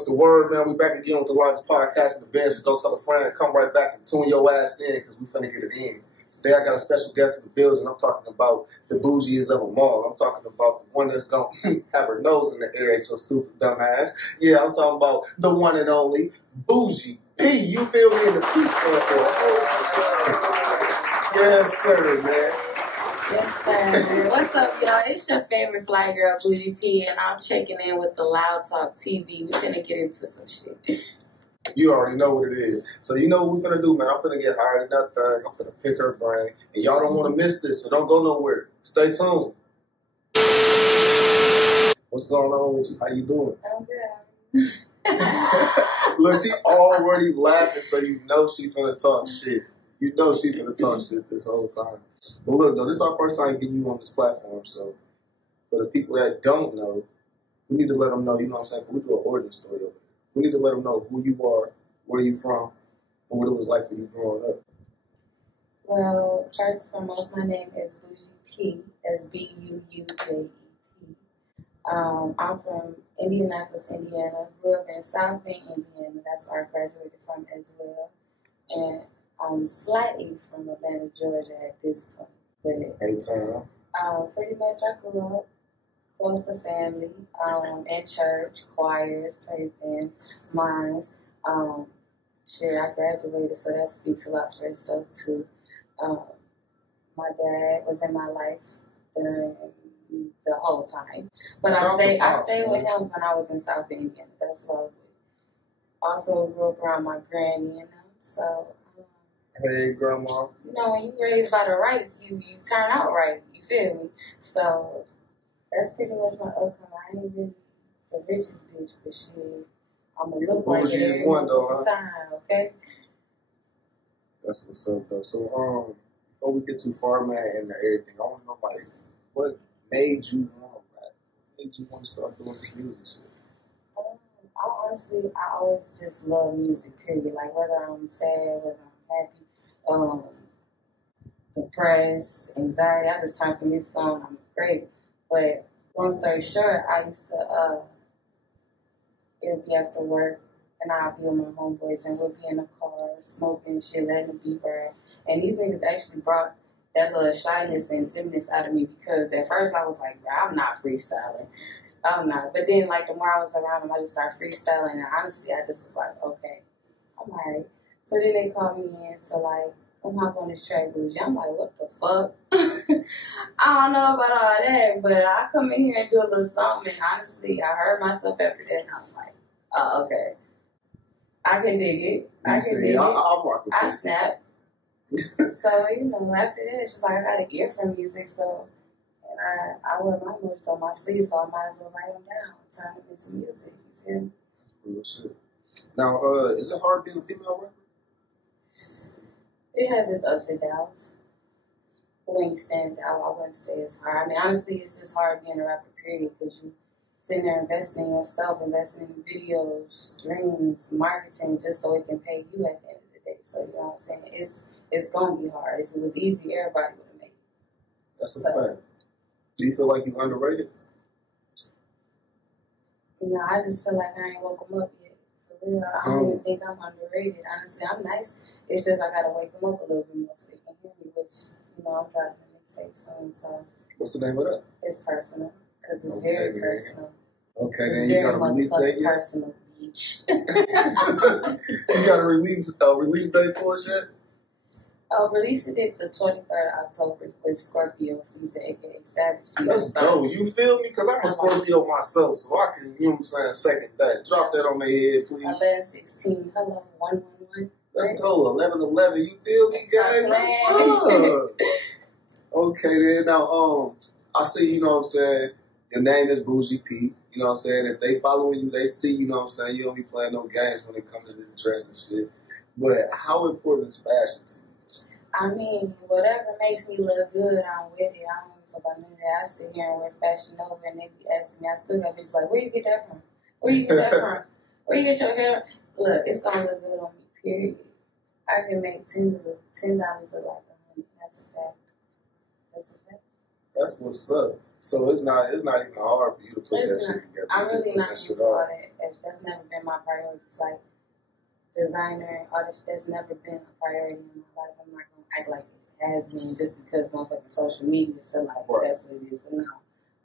What's the word, man? We back again with the largest podcast in the bed, so go tell a friend and come right back and tune your ass in because we finna get it in. Today I got a special guest in the building. I'm talking about the bougiest of them all. I'm talking about the one that's gonna have her nose in the air, ain't so stupid, dumbass. Yeah, I'm talking about the one and only Buuje P. You feel me in the peace stand for? Yes, sir, man. Yes, sir. What's up, y'all? It's your favorite fly girl, Buuje P, and I'm checking in with the Loud Talk TV. We finna get into some shit. You already know what it is. So you know what we finna do, man. I'm finna get hired in that thing. I'm finna pick her brain. And y'all don't want to miss this, so don't go nowhere. Stay tuned. What's going on with you? How you doing? I'm good. Look, she already laughing, so you know she finna talk shit. You know she finna talk shit this whole time. But look, though, this is our first time getting you on this platform, so for the people that don't know, we need to let them know, you know what I'm saying? We do an origin story over here. We need to let them know who you are, where you from, and what it was like for you growing up. Well, first and foremost, my name is Buuje P. That's B-U-U-J-E-P. I'm from Indianapolis, Indiana. Grew up in South Bend, Indiana. That's where I graduated from as well. And I'm slightly from Atlanta, Georgia at this point. But pretty much I grew up close to family, in church, choirs, praise band, mines. Shit, I graduated, so that speaks a lot for itself too. My dad was in my life during the whole time, but I stayed with him when I was in South Bend, Indiana. That's what I was with. Also grew up around my granny, you know, so. Hey, grandma. You know, when you raised by the rights, you turn out right. You feel me? So that's pretty much my outcome. I ain't really the richest bitch, but shit, I'm gonna look like it every time, okay? That's what's up, though. So, before we get too far, man, and everything, I want to know, like, what made you want to rap? What made you want to start doing this music shit? I always just love music, period. Like, whether I'm sad, whether I'm happy, depressed, anxiety, I just turn some music on, I'm great. But long story short, I used to, it would be after work, and I'd be with my homeboys, and we'd be in the car, smoking shit, letting the beat burn. And these niggas actually brought that little shyness and timidness out of me, because at first I was like, bro, I'm not freestyling. I'm not. But then, like, the more I was around them, I just started freestyling, and honestly, I just was like, okay, I'm all right. So then they called me in to, like, come hop on this track, Buuje. I'm like, what the fuck? I don't know about all that, but I come in here and do a little something, and honestly, I heard myself after that, and I was like, oh, okay. I can dig it. I snap. So, you know, after that, it's just like I got an ear for music, so, and I wear my emotions on my sleeve, so I might as well write them down and turn them into music, you feel me? Real shit. Now, is it hard being a female rapper? It has its ups and downs. But when you stand out, I wouldn't say it's hard. I mean, honestly, it's just hard being a rapper, period, because you sitting there investing in yourself, investing in videos, streams, marketing, just so it can pay you at the end of the day. So, you know what I'm saying? It's going to be hard. If it was easy, everybody would have made it. That's a fact. Do you feel like you're underrated? You know, I just feel like I ain't woke them up yet. For real, I don't even think I'm underrated. Honestly, I'm nice. It's just I got to wake them up a little bit more so they can hear me, which, you know, I'm dropping a mixtape soon. So what's the name of that? It's personal, because it's very personal. Okay, then you got a release date yet? Personal, bitch. You got a release date for it yet? Released it the 23rd of October with Scorpio season, aka Savage season. Let's go. You feel me? Because I'm a Scorpio myself, so I can, you know what I'm saying, second that. Drop that on their head, please. 11/16. Hello, 111. Let's go. 11/11. You feel me, guys? What's up? Okay, then. Now, I see, you know what I'm saying, your name is Buuje P. You know what I'm saying? If they following you, they see, you know what I'm saying, you don't be playing no games when it comes to this dress and shit. But how important is fashion to you? I mean, whatever makes me look good, I'm with it. I don't know about none of that. I sit here and wear Fashion Nova, and they be asking me, I still got bitches like, where you get that from? Where you get that from? Where you get your hair? Look, it's gonna look good on me, period. I can make $10 look like $100. That's a fact. That's a fact. That's what's up. So it's not even hard for you to put that shit together. I'm really not into all that. That's never been my priority. It's like designer and artist. That's never been a priority in my life. I'm not gonna act like it has been just because motherfucking social media feel like that's what it is. But no,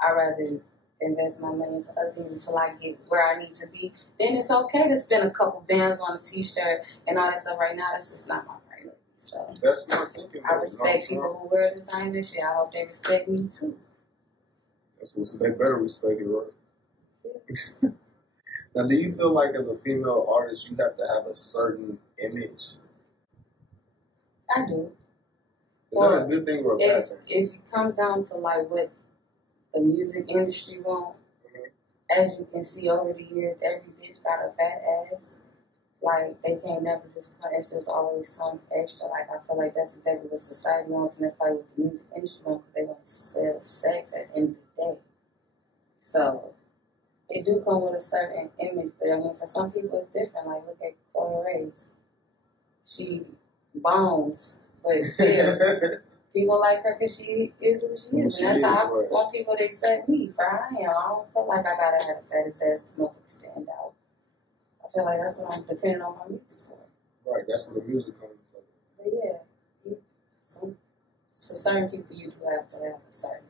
I'd rather invest my money into other things until I get where I need to be. Then it's okay to spend a couple bands on a t-shirt and all that stuff. Right now, that's just not my priority. So that's not thinking. I respect people who wear designer shit. I hope they respect me too. That's what they better respect it, right? Now, do you feel like as a female artist you have to have a certain image? I do. Is that a good thing or a bad thing? If it comes down to like what the music industry want, as you can see over the years, every bitch got a fat ass. Like, they can't never just put, it's just always some extra. Like, I feel like that's exactly what society wants, and that's probably what the music industry wants, because they want to sell sex at the end of the day. So, it do come with a certain image, but I mean, for some people it's different. Like, look at Chloe Ray. She bones, but still, people like her because she is who she is. And that's how I want people to accept me for how I am. I don't feel like I gotta have a fat ass to motherfucker stand out. I feel like that's what I'm depending on my music for. Right, that's where the music comes from. But yeah, so certain people you do have to have a certain.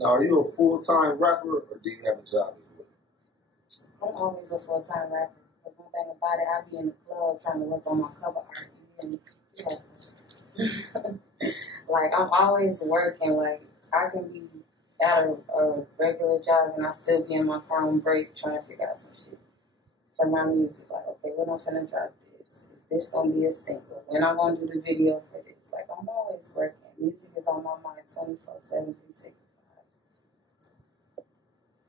Now, are you a full-time rapper or do you have a job as well? I'm always a full-time rapper. But one thing about it, I be in the club trying to work on my cover art. And like, I'm always working. Like, I can be at a regular job and I still be in my car on break trying to figure out some shit for my music. Like, okay, when I'm finna drop this? Is this gonna be a single? When I'm gonna do the video for this? Like, I'm always working. Music is on my mind 24/7, 365.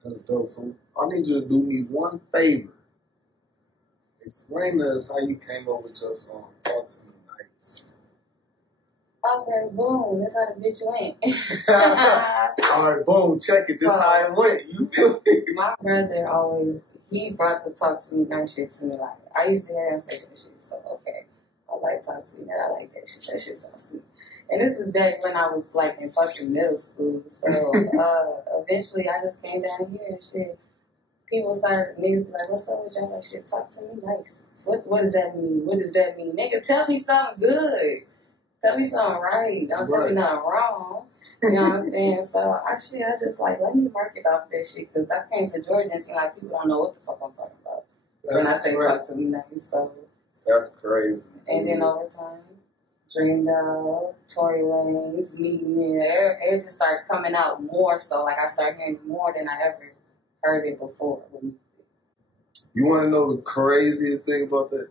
That's dope. So I need you to do me one favor. Explain to us how you came up with your song, Talk to Me Nice. Okay, boom. That's how the bitch went. All right, boom. Check it. This how it went. You feel me? My brother always, he brought the Talk to Me Nice shit to me. Like, I used to hear him say that shit. So, okay. I like Talk to Me Nice. I like that shit. That shit sounds sweet. And this is back when I was, like, in fucking middle school. So, eventually I just came down here and shit. People started, niggas be like, what's up with y'all? Like, shit, talk to me nice. What does that mean? What does that mean? Nigga, tell me something good. Tell me something right. Don't tell me nothing wrong. You know what I'm saying? So, actually, I just, like, let me mark it off that shit. Because I came to Georgia and seemed like people don't know what the fuck I'm talking about. When I say talk to me nice. So, that's crazy. And then over time, Dreamed Out, Tory Lanez, Meet Me, it just started coming out more so. Like, I started hearing it more than I ever heard it before. You want to know the craziest thing about that?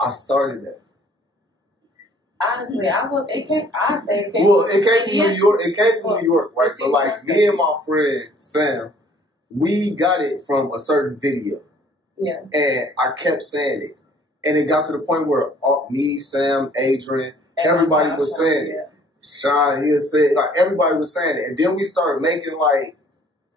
I started that. Honestly, it came from New York. It came from New York, right? But like me and my friend Sam, we got it from a certain video. Yeah. And I kept saying it. And it got to the point where me, Sam, Adrian, everybody was saying it. Sean, he'll say it. Like, everybody was saying it. And then we started making, like,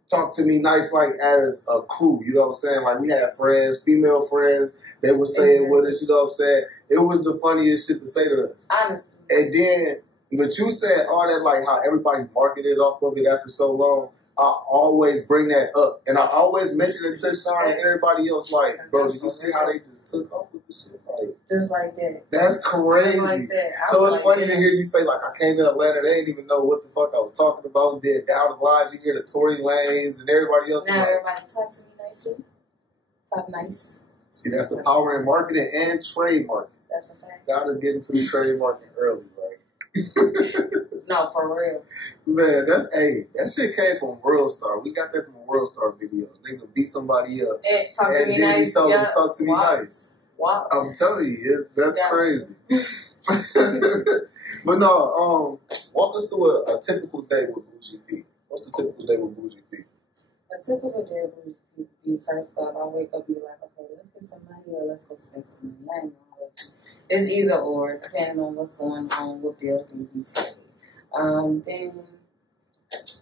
Talk to Me Nice, like, as a crew. You know what I'm saying? Like, we had friends, female friends. They would say it with us. You know what I'm saying? It was the funniest shit to say to us. Honestly. And then, but you said all that, like, how everybody marketed off of it after so long. I always bring that up. And I always mention it to Sean and everybody else, like, bro, did you see how they just took off with the shit? Like, just like that. That's crazy. Just like that. So it's funny to hear you say, like, I came to Atlanta, they didn't even know what the fuck I was talking about. And then down the line, you hear the Tory Lanez and everybody else. Now everybody talk to me nice too. Talk nice. See, that's the power in marketing and trademarking. That's a fact. Gotta get into the trademarking early, right? No, for real. Man, that shit came from World Star. We got that from a World Star video. Nigga beat somebody up. Talk to me then nice. He told him, talk to me nice. Wow. I'm telling you, that's crazy. But no, walk us through a typical day with Buuje P. What's the typical day with Buuje P? A typical day with Buuje P, first off, I wake up and be like, okay, let's get some money or let's go spend some money. It's either or, depending on what's going on, what bills need to be paid. Then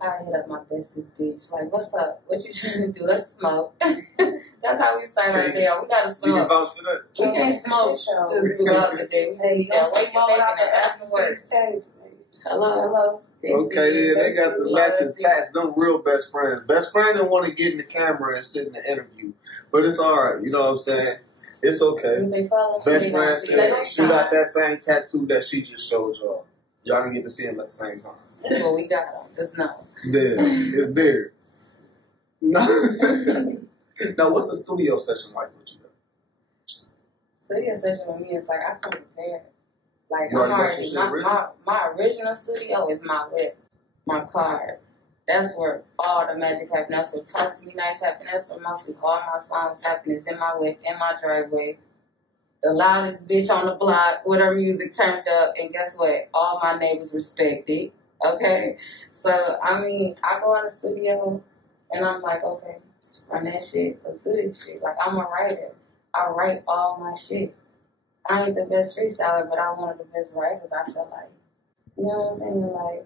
I hit up my bestest bitch. Like, what's up? What you trying to do? Let's smoke. That's how we start right there. We gotta smoke. You can vouch for that? We can't smoke just throughout the day. We just need that wake up and afterwards. Hello. Okay, then they got the matching tats. Them real best friends. Best friend didn't want to get in the camera and sit in the interview, but it's all right. You know what I'm saying? It's okay. Best friend said she got that same tattoo that she just showed y'all. Y'all didn't get to see him at the same time. Well, we got them. Just know. There, it's there. Now, what's a studio session like with you? Studio session with me is like I come prepared. Like You I'm already already my original studio is my lip, my car. That's where all the magic happens. That's where Talk2MeNice happens. That's where mostly all my songs happen. Is in my whip, in my driveway. The loudest bitch on the block with her music turned up, and guess what? All my neighbors respect it. Okay, so I mean, I go in the studio and I'm like, okay, run that shit, let's do this shit. Like I'm a writer. I write all my shit. I ain't the best freestyler, but I'm one of the best writers, I feel like. You know what I'm saying? Like,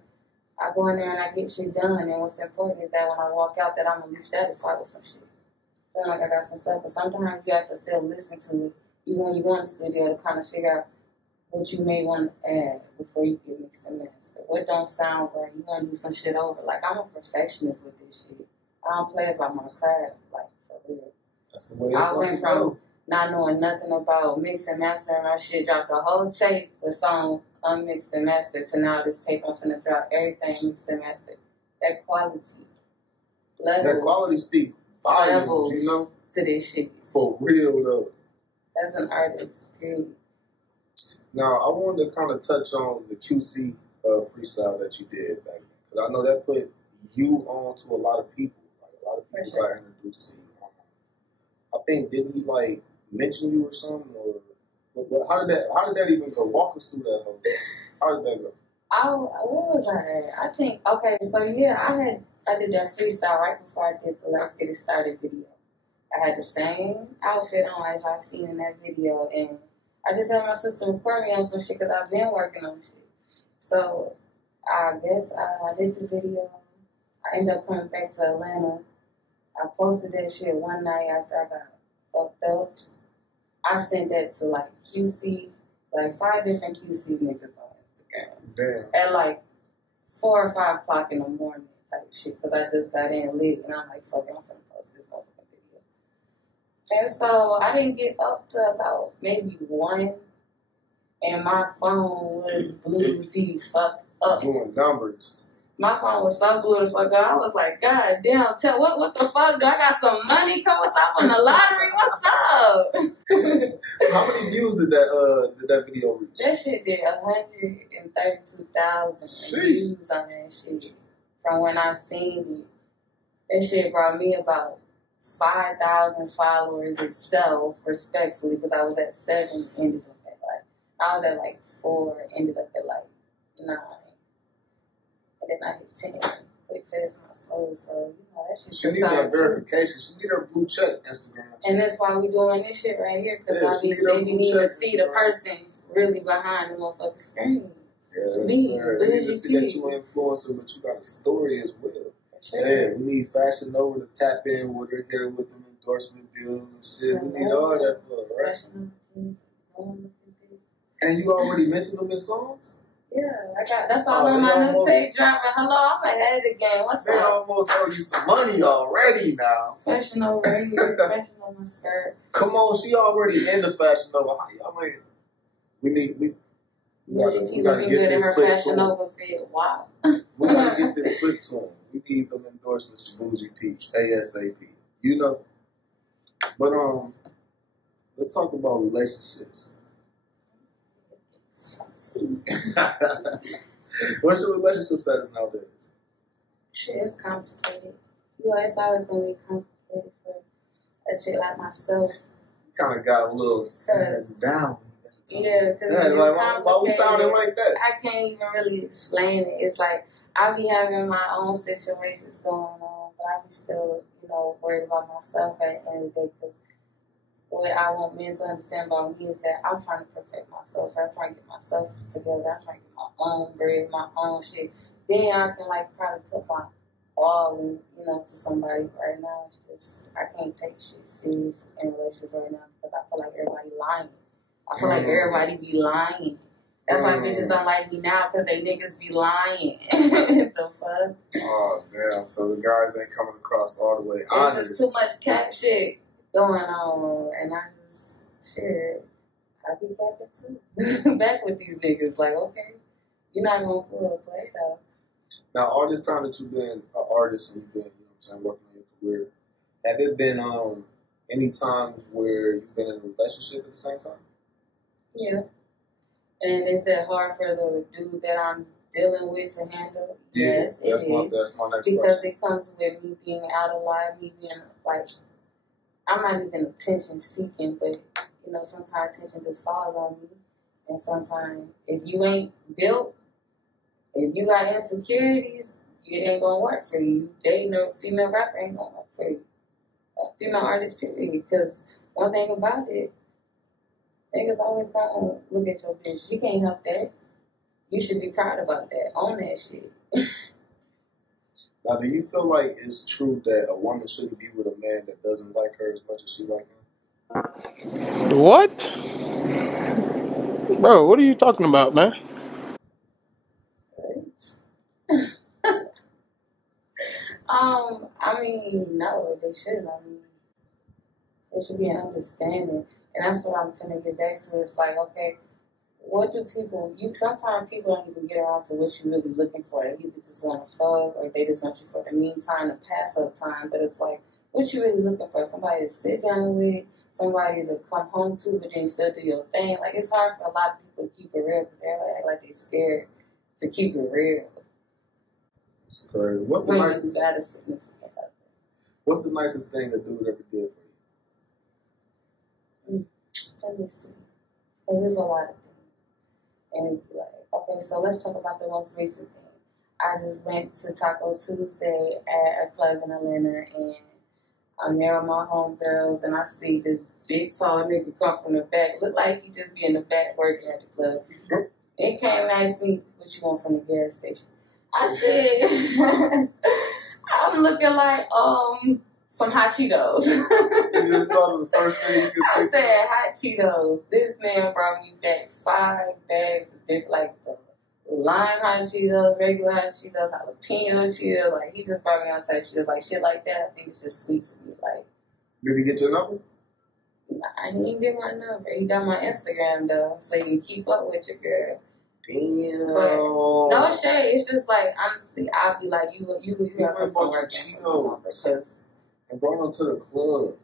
I go in there and I get shit done, and what's important is that when I walk out that I'm going to be satisfied with some shit. Feeling like I got some stuff, but sometimes you have to still listen to it, even when you go in the studio to kind of figure out what you may want to add before you get mixed and master. What don't sound right, you want to do some shit over. Like, I'm a perfectionist with this shit. I don't play about my craft, like, for real. That's the way it's supposed to go. Not knowing nothing about mix and mastering my shit, dropped the whole tape, the song unmixed and mastered, to now this tape I'm finna drop everything mixed and mastered. That quality levels. That quality speak volumes, you know? To this shit. For real though. As an artist, period. Now I wanted to kind of touch on the QC freestyle that you did back then, because I know that put you on to a lot of people. Like a lot of people got introduced to you. I think didn't he like mention you or something, or how did that even go? Walk us through that whole thing. How did that go? Where was I at? I think, okay, so yeah, I did that freestyle right before I did the Let's Get It Started video. I had the same outfit on as y'all seen in that video, and I just had my sister record me on some shit because I've been working on shit. So I guess I did the video. I ended up coming back to Atlanta. I posted that shit one night after I got fucked up. I sent that to like QC, like 5 different QC niggas on Instagram. Damn. At like 4 or 5 o'clock in the morning type shit, because I just got in lit and I'm like, fuck it, I'm gonna post this motherfucking video. And so I didn't get up to about maybe 1, and my phone was blue the fuck up. Doing numbers. My phone was so blue the fuck up. I was like, God damn, what the fuck? Do I got some money coming off on the lottery? What's up? How many views did that video reach? That shit did 132,000 views on that shit from when I seen it. That shit brought me about 5,000 followers itself, respectfully, because I was at 7, ended up at like, I was at like 4, ended up at like 9. And then I hit 10. Quick fast my soul. So, you know, that shit. She need that verification. She need her blue check Instagram. And that's why we doing this shit right here. Because they need to see the person really behind the motherfucking screen. Yes, sir. They need to see that you an influencer, but you got a story as well. Sure. Yeah, we need Fashion Nova to tap in with her, hit her with them endorsement deals and shit. We need all that for her, right? And you already mentioned them in songs? Yeah, that's all on my new tape driving. Hello, I'm ahead of the game. What's up? They almost owe you some money already now. Fashion Nova right here. Fashion Nova skirt. Come on, she already in the Fashion Nova. How y'all we gotta get this clip to him. Wow. We gotta get this clip to him. We need them endorsements for Buuje P ASAP. You know. But let's talk about relationships. What's your relationship status nowadays? Shit is complicated. You know, it's always gonna be complicated for a chick like myself. You kind of got a little sad down. Yeah, because like, why we sounding like that? I can't even really explain it. It's like I be having my own situations going on, but I be still, you know, worried about myself at the end of the day. Because what I want men to understand about me is that I'm trying to perfect myself. I'm trying to get myself together. I'm trying to get my own bread, my own shit. Then I can like probably put my all in, you know, to somebody. Right now, it's just I can't take shit serious in relationships right now because I feel like everybody lying. I feel like everybody be lying. That's why bitches don't like me now, because they niggas be lying. The fuck? Oh, damn. So the guys ain't coming across all the way honest. There's just too much cap shit going on. And I just, shit, I be capping too. Back with these niggas. Like, okay, you're not going to full play, though. Now, all this time that you've been an artist and you've been, you know what I'm saying, working on your career, have there been any times where you've been in a relationship at the same time? Yeah. And is that hard for the dude that I'm dealing with to handle? Yeah, yes, it is. That's my next because question. it comes with me being out of line, me being like, I'm not even attention seeking, but you know, sometimes attention just falls on me. And sometimes if you ain't built, if you got insecurities, it ain't gonna work for you. Dating a female rapper ain't gonna work for you. A female artist, period. Because one thing about it, niggas always gonna look at your bitch. She can't help that. You should be proud about that. Own that shit. Now, do you feel like it's true that a woman shouldn't be with a man that doesn't like her as much as she like him? What? Bro, what are you talking about, man? I mean, no, they shouldn't. I mean, there should be an understanding. And that's what I'm finna get back to. It's like, okay, what do people, sometimes people don't even get around to what you're really looking for. They either just want to fuck or they just want you for the meantime to pass up time. But it's like, what you really looking for? Somebody to sit down with, somebody to come home to, but then still do your thing. Like, it's hard for a lot of people to keep it real because they act like they're scared to keep it real. It's crazy. What's the nicest thing a dude ever did for you? Let me see. Because there's a lot of things. And it'd be like, okay, so let's talk about the most recent thing. I just went to Taco Tuesday at a club in Atlanta, and I'm there with my homegirls, and I see this big, tall nigga come from the back. Look like he just be in the back working at the club. It came and asked me, what you want from the gas station? I said, I'm looking like, some hot Cheetos. You just thought of the first thing you could I think said hot Cheetos. This man brought me back 5 bags of different, like the lime hot Cheetos, regular hot Cheetos, jalapeno Cheetos. Like, he just brought me on touch Cheetos. Like, shit like that, I think it's just sweet to me. Like, did he get your number? Nah, he didn't get my number. He got my Instagram, though, so you can keep up with your girl. Damn. But no shade. It's just like, honestly, I'll be like, you have to start working for me because. And brought him to the club.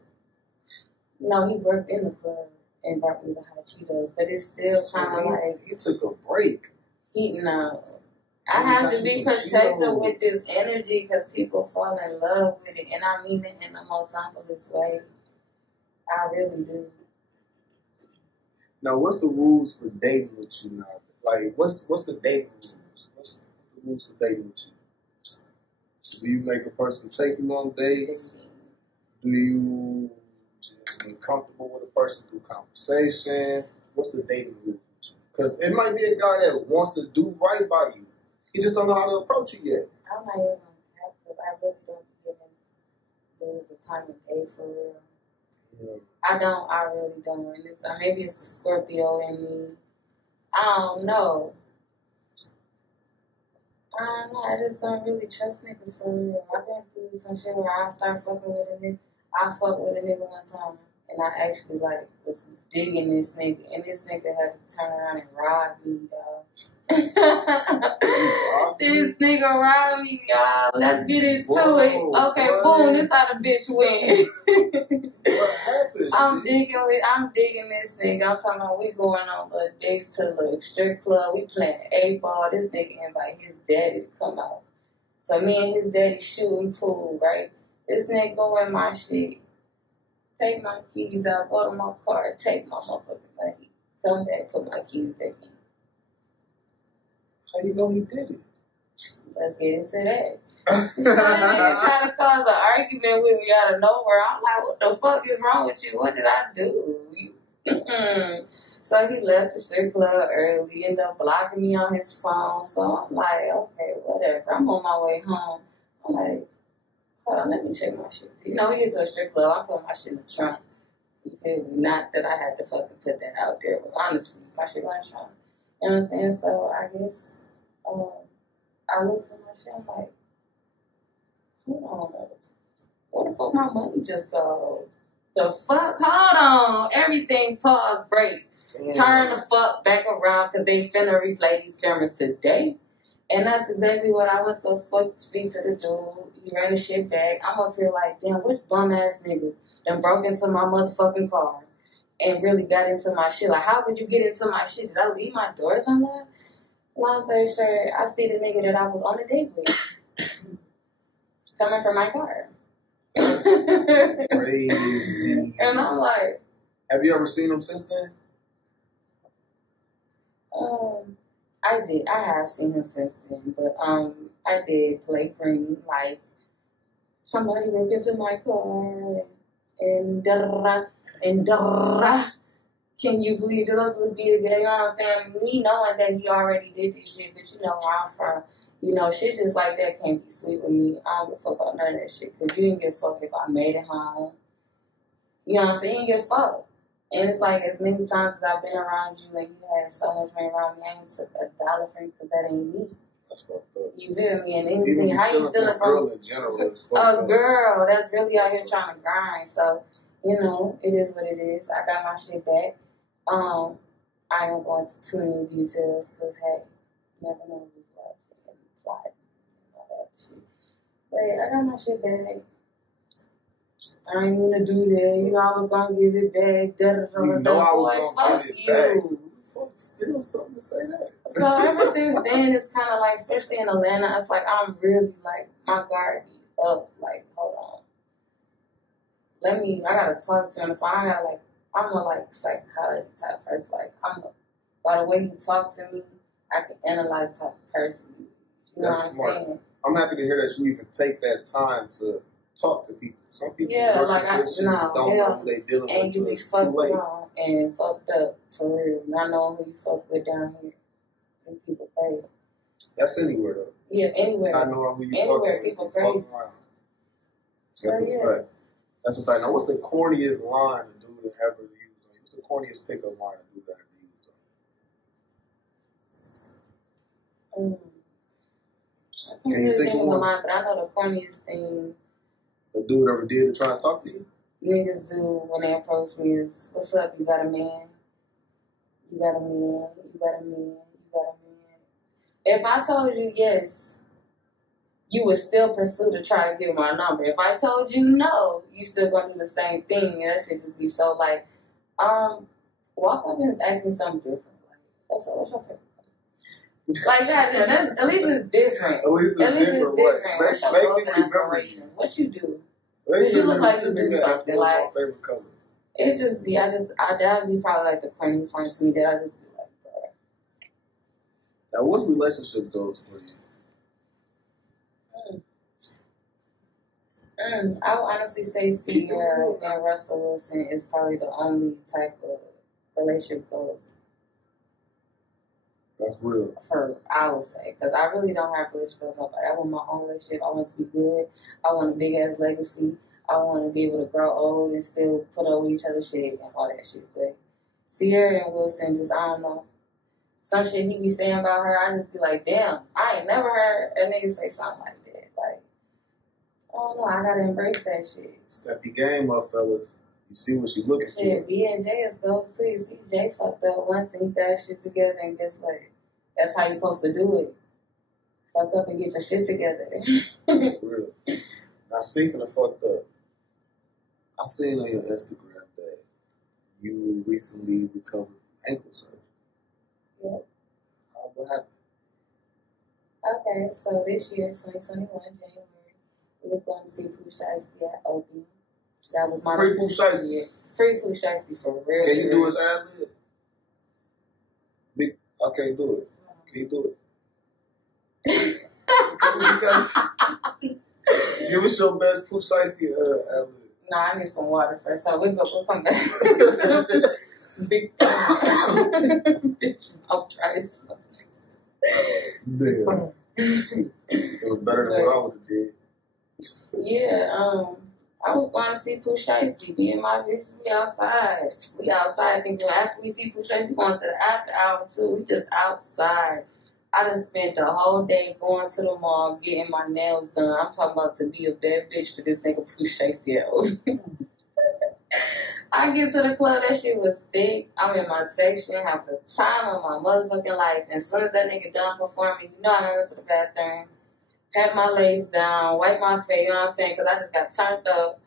No, he worked in the club and brought me the hot Cheetos, but it's still kind of like he took a break. I have to be protective with this energy because people fall in love with it, and I mean it in the most humblest way. I really do. Now, what's the rules for dating with you now? Like, what's the dating rules? What's the rules for dating with you? Do you make a person take you on dates? Do you just be comfortable with a person through conversation? What's the dating rules with you? Because it might be a guy that wants to do right by you. He just don't know how to approach you yet. I'm not even have because I really don't give him the time of day for real. Yeah. I really don't. And maybe it's the Scorpio in me. I don't know. I just don't really trust niggas for real. I've been through some shit where I start fucking with a nigga. I fucked with a nigga one time, and I actually was digging this nigga, and this nigga had to turn around and rob me, y'all. This nigga robbed me, y'all. Let's get into it. Okay, boom. This how the bitch went. What happened? I'm digging this nigga. I'm talking about we going on little dates to the little strip club. We playing 8-ball. This nigga invite his daddy to come out. So me and his daddy shooting pool, right? This nigga go in my shit. Take my keys out, go to my car, take my motherfucking money. Come back, put my keys back in. How you know he did it? Let's get into that. So nigga trying to cause an argument with me out of nowhere. I'm like, what the fuck is wrong with you? What did I do? So he left the strip club early. He ended up blocking me on his phone. So I'm like, okay, whatever. I'm on my way home. I'm like, hold on, let me check my shit. You know, we get to a strip club. I put my shit in the trunk. You feel me? Not that I had to fucking put that out there, but honestly, my shit was in the trunk. You know what I'm saying? So I guess I look for my shit. I'm like, hold on, where the fuck my money just go? The fuck? Hold on, everything pause, break, turn the fuck back around because they finna replay these cameras today. And that's exactly what I went to speak to the dude. He ran the shit back. I'm up here like, damn, which bum ass nigga done broke into my motherfucking car and really got into my shit? Like, how could you get into my shit? Did I leave my doors unlocked? Long story short, I see the nigga that I was on a date with coming from my car. That's crazy. And I'm like, have you ever seen him since then? I did. I have seen him since then, but I did play green, like somebody broke into my car and can you believe that us was be together? You know what I'm saying? Me knowing that he already did this shit, but you know where I'm from. You know, shit just like that can't be sweet with me. I don't give a fuck about none of that shit. Because you didn't give a fuck if I made it home. You know what I'm saying? You didn't give a fuck. And it's like, as many times as I've been around you and you had so much money around me, I ain't took $1 from you because that ain't me. That's fucked up. You feel me? And anything, how you stealing from a girl in general? A girl that's really out here trying to grind. So, you know, it is what it is. I got my shit back. I ain't going into too many details because, hey, you never know who's watching and plotting and all that shit. But I got my shit back. I ain't mean to do that. You know, I was going to give it back. You know I was going to give it back. Fuck, still something to say that. So ever since then, it's kind of like, especially in Atlanta, it's like I'm really like, my guard be up. Like, hold on. I got to talk to him. If I got like, I'm a like psychology type person. Like, by the way you talk to me, I can analyze the type of person you are. You know That's what I'm smart. saying? I'm happy to hear that you even take that time to talk to people. Some people like don't know who they dealing with until it's too late. And fucked up for real. Not knowing who you fuck with down here. And people crazy. That's anywhere though. Yeah, anywhere. Not knowing who you anywhere, fuck people with. crazy. That's a fact. That's a fact. Now, what's the corniest line a dude ever used? What's the corniest pickup line a dude ever used? I can't really think of a line, but I know the corniest thing a dude ever did to try and talk to you? Niggas do when they approach me is, what's up, you got a man? You got a man? You got a man? You got a man? If I told you yes, you would still pursue to try to get my number. If I told you no, you still gonna do the same thing. And that shit just be so like, walk up and ask me something different. Like, what's your favorite? Like that, that's, at least it's different. At least it's different. What's your goals and aspirations? What you do? Because you look like you do something. Like, it's just be, that would be probably like the corniest one to me that I just be like, bro. Now, what's relationship goals for you? I would honestly say Sierra and Russell Wilson is probably the only type of relationship goals. That's real. I would say. Because I really don't have relationships with nobody. I want my own relationship. I want it to be good. I want a big-ass legacy. I want to be able to grow old and still put up with each other's shit and all that shit. But Sierra and Wilson just, I don't know. Some shit he be saying about her, I just be like, damn, I ain't never heard a nigga say something like that. Like, I don't know. I got to embrace that shit. Step your game up, fellas. You see what she looking for. Shit, B and J is goes too. You see, Jay fucked up once and he got shit together, and guess what? That's how you supposed to do it. Fuck up and get your shit together. Real. Now, speaking of fucked up, I seen on your Instagram that you recently recovered from ankle surgery. Yep. What happened? Okay, so this year, 2021, January, we was going to see Pooh Shiesty at Opium. That was my Free Pooh Shiesty. Free Pooh Shiesty for real. Can you do his ad-lib? I can't do it. Can you do it? Give us your best Pooh Shiesty ad-lib. No, I need some water first. So we'll come back. Big bitch, I'll try it. Damn. It was better than what I would have did. Yeah, I was going to see Pooh Shiesty. Me and my bitches, we outside. We outside thinking after we see Pooh Shiesty, we going to the after hour too. We just outside. I done spent the whole day going to the mall, getting my nails done. I'm talking about to be a bad bitch for this nigga Pooh Shiesty. I get to the club, that shit was thick. I'm in my section, having the time of my motherfucking life. And as soon as that nigga done performing, you know I went to the bathroom, pat my legs down, wipe my face, you know what I'm saying? Because I just got turned up.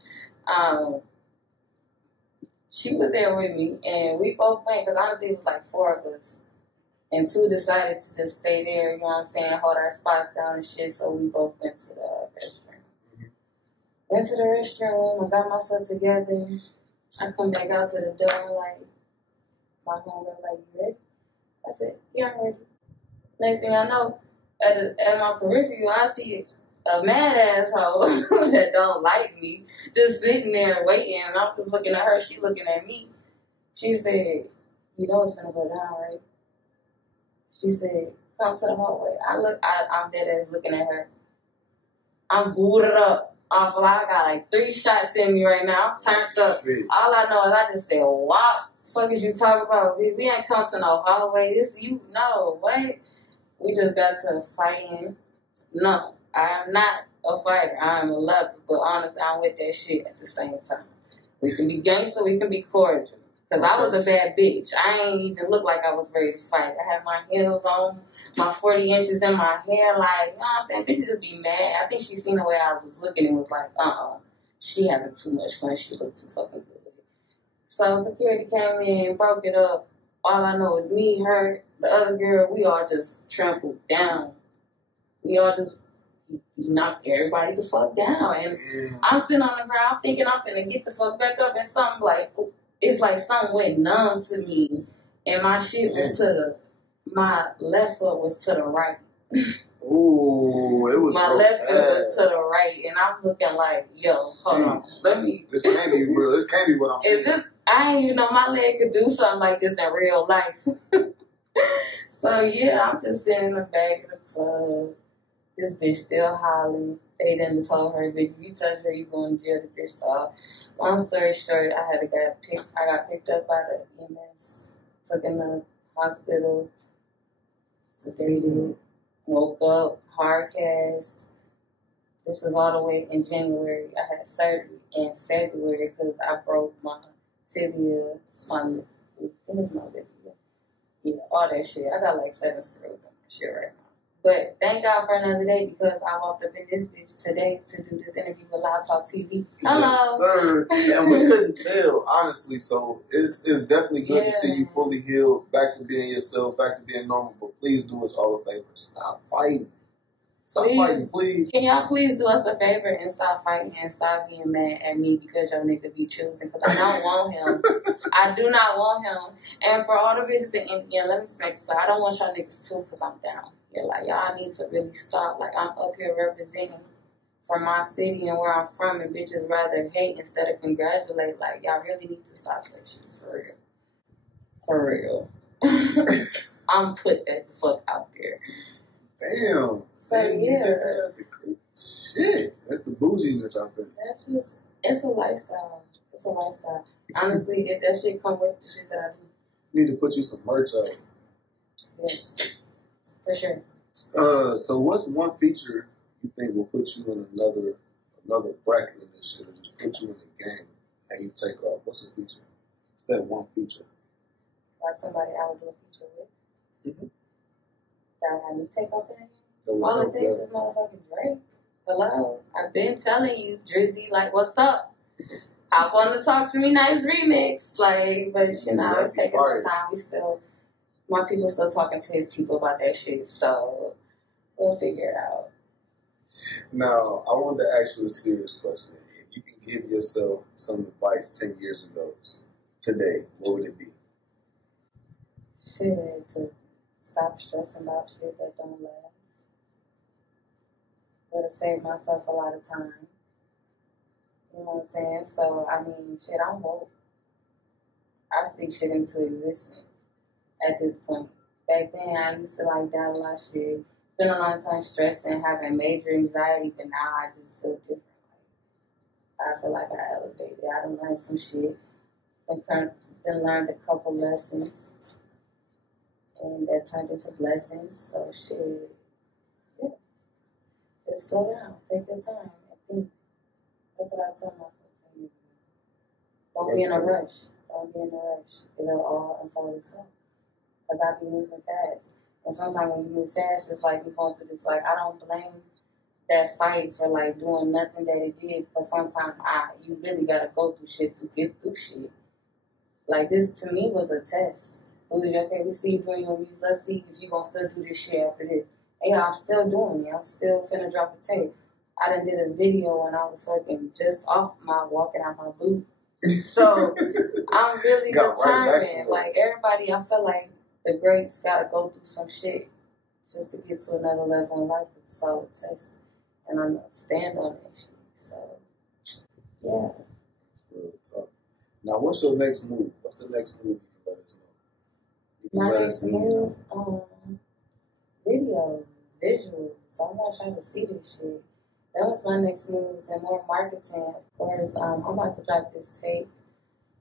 She was there with me, and we both went, because honestly it was like 4 of us. And 2 decided to just stay there, you know what I'm saying, hold our spots down and shit, so we both went to the restroom. Went to the restroom, I got myself together. I come back out to the door, like, my homegirl, like, you ready? I said, yeah, I'm ready. Next thing I know, at my peripheral, I see a mad asshole that don't like me, just sitting there waiting, and I'm just looking at her, she looking at me. She said, you know it's gonna go down, right? She said, come to the hallway. I'm dead ass looking at her. I'm booted up. I feel like I got like 3 shots in me right now. I'm turned up. Shit. All I know is I just said, what the fuck is you talking about? We ain't come to no hallway. This, you know, what? We just got to fighting. No, I am not a fighter. I am a lover. But honestly, I'm with that shit at the same time. We can be gangster, we can be cordial. Because I was a bad bitch. I ain't even look like I was ready to fight. I had my heels on, my 40 inches in my hair, like, you know what I'm saying? Bitches just be mad. I think she seen the way I was looking and was like, she having too much fun. She looked too fucking good. So security came in, broke it up. All I know is me, her, the other girl, we all just trampled down. We all just knocked everybody the fuck down. And I'm sitting on the ground thinking I'm finna get the fuck back up and something like, it's like something went numb to me, and my shit was my left foot was to the right. Ooh, it was my left foot was to the right, and I'm looking like, yo, hold on, let me. This can't be real. This can't be what I'm saying. I ain't even know my leg could do something like this in real life. So yeah, I'm just sitting in the back of the club. This bitch still hollering. They done told her, bitch, if you touch her, you going to jail. The bitch stop. Long story short, I got picked up by the EMS, took in the hospital, sedated, woke up, hard cast. This is all the way in January. I had surgery in February because I broke my tibia, my labia. Yeah, all that shit. I got like 7 screws on my shit right now. But thank God for another day because I walked up in this bitch today to do this interview with Loud Talk TV. Hello. Yes, sir. And we couldn't tell, honestly. So it's definitely good to see you fully healed, back to being yourself, back to being normal. But please do us all a favor. Stop fighting. Stop fighting, please. Can y'all please do us a favor and stop fighting and stop being mad at me because your nigga be choosing? Because I don't want him. I do not want him. And for all the bitches in India, let me just make clear, I don't want y'all niggas too because I'm down. Yeah, like, y'all need to really stop. Like, I'm up here representing for my city and where I'm from, and bitches rather hate instead of congratulate. Like, y'all really need to stop that shit for real. For real. I'm put that the fuck out there. Damn. So, yeah. Shit. That's the bouginess out there. That's just, it's a lifestyle. It's a lifestyle. Honestly, if that shit come with the shit that I do. You need to put you some merch out. Yeah. For sure. So what's one feature you think will put you in another bracket in this shit, or just put you in the game and you take off? What's the feature? What's that one feature? Like somebody I would do a feature with. Mm-hmm. That would have me take off in it. So all it takes is motherfucking Drake. Hello. I've been telling you, Drizzy, like, what's up? Hop on the Talk2MeNice remix. Like, but you know, it's taking some time. My people still talking to his people about that shit, so we'll figure it out. Now, I wanted to ask you a serious question. If you can give yourself some advice 10 years ago, today, what would it be? Shit, to stop stressing about shit that don't last. Would have saved myself a lot of time. You know what I'm saying? So, I mean, shit, I'm woke. I speak shit into existence. At this point. Back then, I used to like doubt a lot of shit. Spend a lot of time stressing, having major anxiety, but now I just feel different. I feel like I elevated. I done learned some shit. Then learned a couple lessons. And that turned into blessings. So shit. Yeah. Just slow down. Take your time. I think that's what I tell myself. Don't be in a rush. Don't be in a rush. It'll all unfold itself. Because I be moving fast. And sometimes when you move fast, it's like you're going through this. Like, I don't blame that fight for, like, doing nothing that it did. Because sometimes you really got to go through shit to get through shit. Like, this, to me, was a test. Okay, we see you doing your music. Let's see if you're going to still do this shit after this. And yeah, I'm still doing it. I'm still finna drop a tape. I done did a video when I was fucking just off my walking out my boot. So I'm really determined. Right, like everybody, I feel like the greats gotta go through some shit just to get to another level in life. It's all it takes, and I'm gonna stand on that shit. So yeah. Real talk. Now, what's your next move? What's the next move you can let us know? My next move, videos, visuals. I'm not trying to see this shit. That was my next move, and more marketing. Of course, I'm about to drop this tape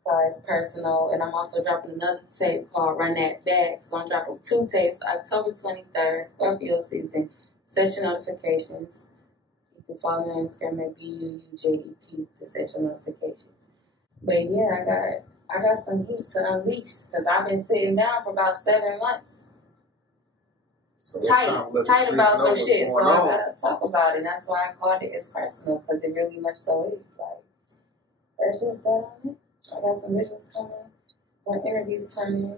called It's Personal, and I'm also dropping another tape called Run That Back. So I'm dropping 2 tapes, October 23rd, Scorpio season. Set your notifications. You can follow me on Instagram at BUUJEP to set your notifications. But yeah, I got some heat to unleash because I've been sitting down for about 7 months. So tight about some shit, so I gotta talk about it. That's why I called it It's Personal, because it really much so is. Like, that's just that on it. I got some visuals coming, more interviews coming,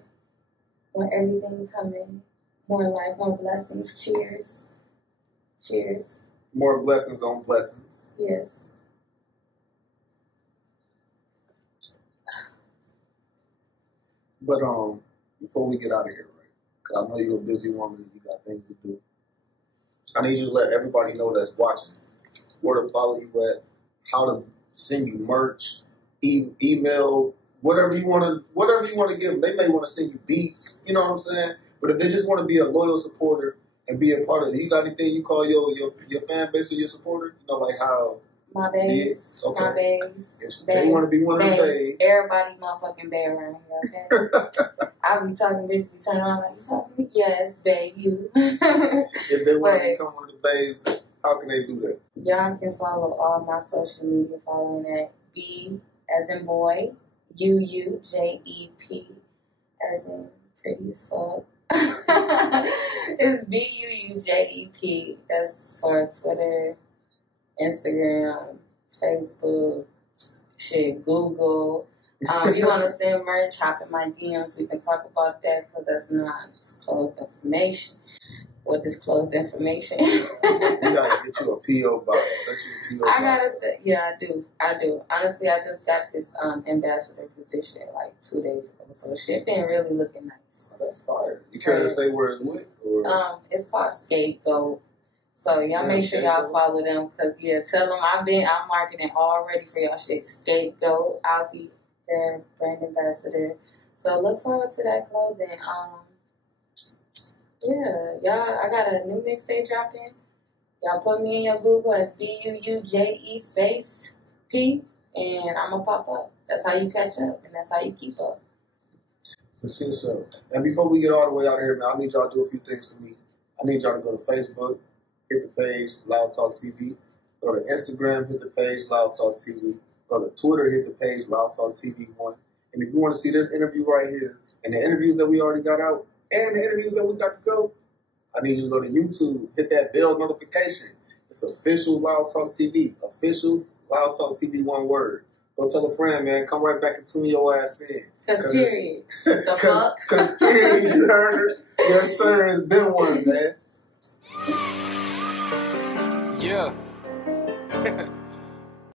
more everything coming, more life, more blessings. Cheers. Cheers. More blessings on blessings. Yes. But before we get out of here, I know you're a busy woman and you got things to do. I need you to let everybody know that's watching where to follow you at, how to send you merch, email, whatever you want to give them. They may want to send you beats, you know what I'm saying? But if they just want to be a loyal supporter and be a part of it, you got anything you call your fan base or your supporter? You know, like how my babes, okay. My babes. They want to be one of the babes. Everybody motherfucking babe around here, okay? I'll be talking bitch, be turning around like, you talking to me? Yes, babe, you. If they want to become one of the babes, how can they do that? Y'all can follow all my social media following at B as in boy, UUJEP as in pretty as fuck. It's BUUJEP. That's for Twitter, Instagram, Facebook, shit, Google. If you want to send merch, hop in my DMs. We can talk about that because that's not disclosed information. Or disclosed information. You gotta get you a P.O. box. Yeah, I do. Honestly, I just got this ambassador position like 2 days ago. So shit been really looking nice. Oh, that's fire. You care to say where it's with? Or? It's called Scapegoat. So y'all make sure y'all follow them because tell them I'm marketing already for y'all shit. Scapegoat. I'll be their brand ambassador. So look forward to that clothing. Y'all, I got a new mixtape dropping. Y'all put me in your Google as BUUJE space P, and I'm gonna pop up. That's how you catch up, and that's how you keep up. Let's see so. And before we get all the way out of here, man, I need y'all to do a few things for me. I need y'all to go to Facebook, hit the page, Loud Talk TV. Go to Instagram, hit the page, Loud Talk TV. Go to Twitter, hit the page, Loud Talk TV1. And if you want to see this interview right here, and the interviews that we already got out, and the interviews that we got to go, I need you to go to YouTube, hit that bell notification. It's official Loud Talk TV. Official Loud Talk TV, one word. Go tell a friend, man. Come right back and tune your ass in. Cause period. The fuck? Cause period, you heard her? Yes, sir. It's been one, man.